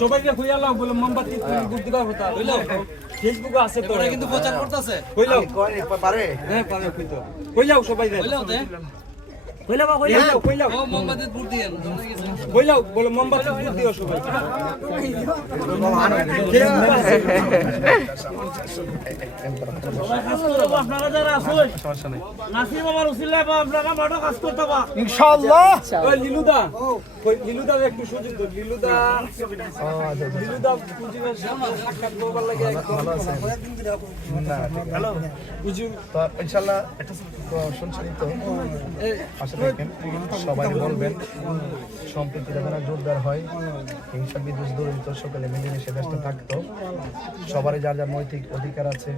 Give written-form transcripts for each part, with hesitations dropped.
সবাইকে হইয়ালাম বলে মোমবাতি বুদ্ধি পাবো তা হইলো ফেসবুকে আছে তো ওরা কিন্তু প্রচার করতেছে হইলো পারে হ্যাঁ পারে কইতো কইলাও সবাই হইলো দে কইলাও মোমবাতি বুদ্ধি দেন কইলাও বলে মোমবাতি বুদ্ধি দিও সবাই আপনারা যারা আছেন সমস্যা নাই নাসিম আমার উসিলা বা আপনারা বড় কাজ করতে পারবা ইনশাআল্লাহ ওই লিলুদা একটু সুযোগ দাও লিলুদা পুজিবার সাক্ষাৎ করবার লাগে ভালো আছে হ্যালো হুজুর তো ইনশাআল্লাহ এটা শুনছেন তো পাশে থাকেন সবাই বলবেন সম্প্রীতি যেন জোরদার হয় হিংসা বিদ্বেষ দূরীভূত সকলে মিলেমিশে দেশটা থাকতো সবারই যার যার নৈতিক অধিকার আছে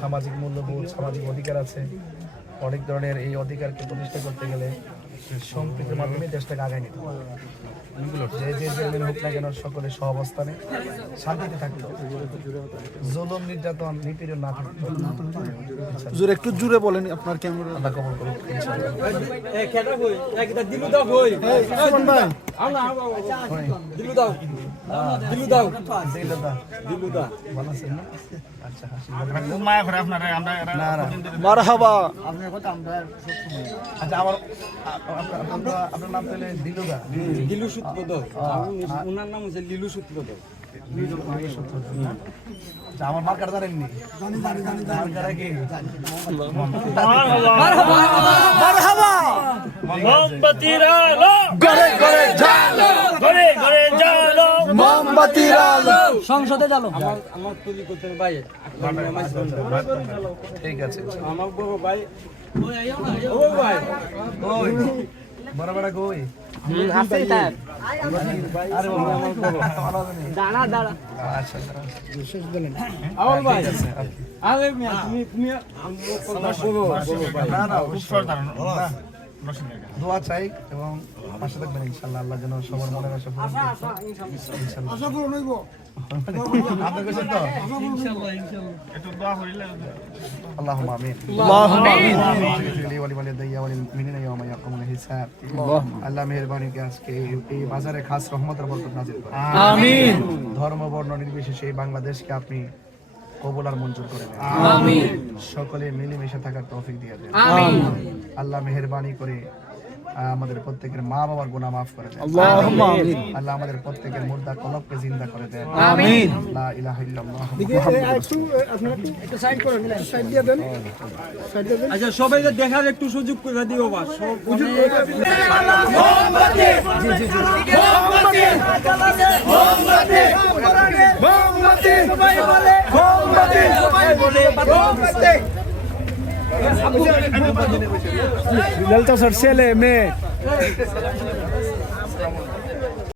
সামাজিক মূল্যবোধ সামাজিক অধিকার আছে অনেক ধরনের এই অধিকারকে প্রতিষ্ঠা করতে গেলে সম্প্রীতির মাধ্যমে দেশটাকে আগায় নিতে হবে যে যে জেলমেন হোক না কেন সকলে সহাবস্থানে শান্তিতে থাকতো জুলুম নির্যাতন নিপীড়ন না থাকতো হুজুর একটু জোরে বলেন আপনার ক্যামেরা আল্লাহ কবুল করুন মারহাবা আচ্ছা আমার আপনার নাম তাহলে দিলুদা লিলু সুতপদ ওনার নাম হচ্ছে লিলু সুতপদ আমার মার্কার জানেননি মোমবাতির আলো গড়ে গড়ে জ্বালো ঘরে ঘরে জ্বালো মোমবাতির আলো সংসদে জ্বালো আমার তৈরি করতে ভাই ঠিক আছে আমার বড় ভাই ও ভাই ওই বড় বড় কই আছে স্যার আরে বাবা আমার বড় দাঁড়া দাঁড়া আচ্ছা শেষ বলেন আওয়াল ভাই আরে মিয়া তুমি বলো ভাই না না খুব সরদার দোয়া চাই এবং পাশে থাকবেন ইনশাআল্লাহ আল্লাহ যেন সবার মনের আশা পূরণ করে ইনশাআল্লাহ আশা পূরণ হইব আপনি কইছেন তো ইনশাআল্লাহ একটু দোয়া হইলে اللهم امين اللهم آمين لي ولوالدي وللمؤمنين يوم يقوم الحساب আল্লাহ মেহেরবানি কে আজকে এই বাজারে খাস রহমতের বরকত নাযিল করেন আমিন ধর্ম বর্ণ নির্বিশেষে এই বাংলাদেশকে আপনি কবুল আর মঞ্জুর করে দেন আমিন সকলে মিলেমিশে থাকার তৌফিক দিয়ে দেন আমিন আল্লাহ মেহেরবানি করে আমাদের প্রত্যেকের মা বাবার গুনাহ maaf করে দেন আল্লাহুম্মা আমিন আল্লাহ আমাদের প্রত্যেকের মুর্দা কলবকে জিন্দা করে দেন আমিন লা ইলাহা ইল্লাল্লাহ একটু আপনারা একটু সাইড করেন সাইড দিয়ে দেন সাইড দিয়ে দেন আচ্ছা সবাই দেখার একটু সুযোগ করে দিও বা সুযোগ ললতা স্যার ছেলে মেয়ে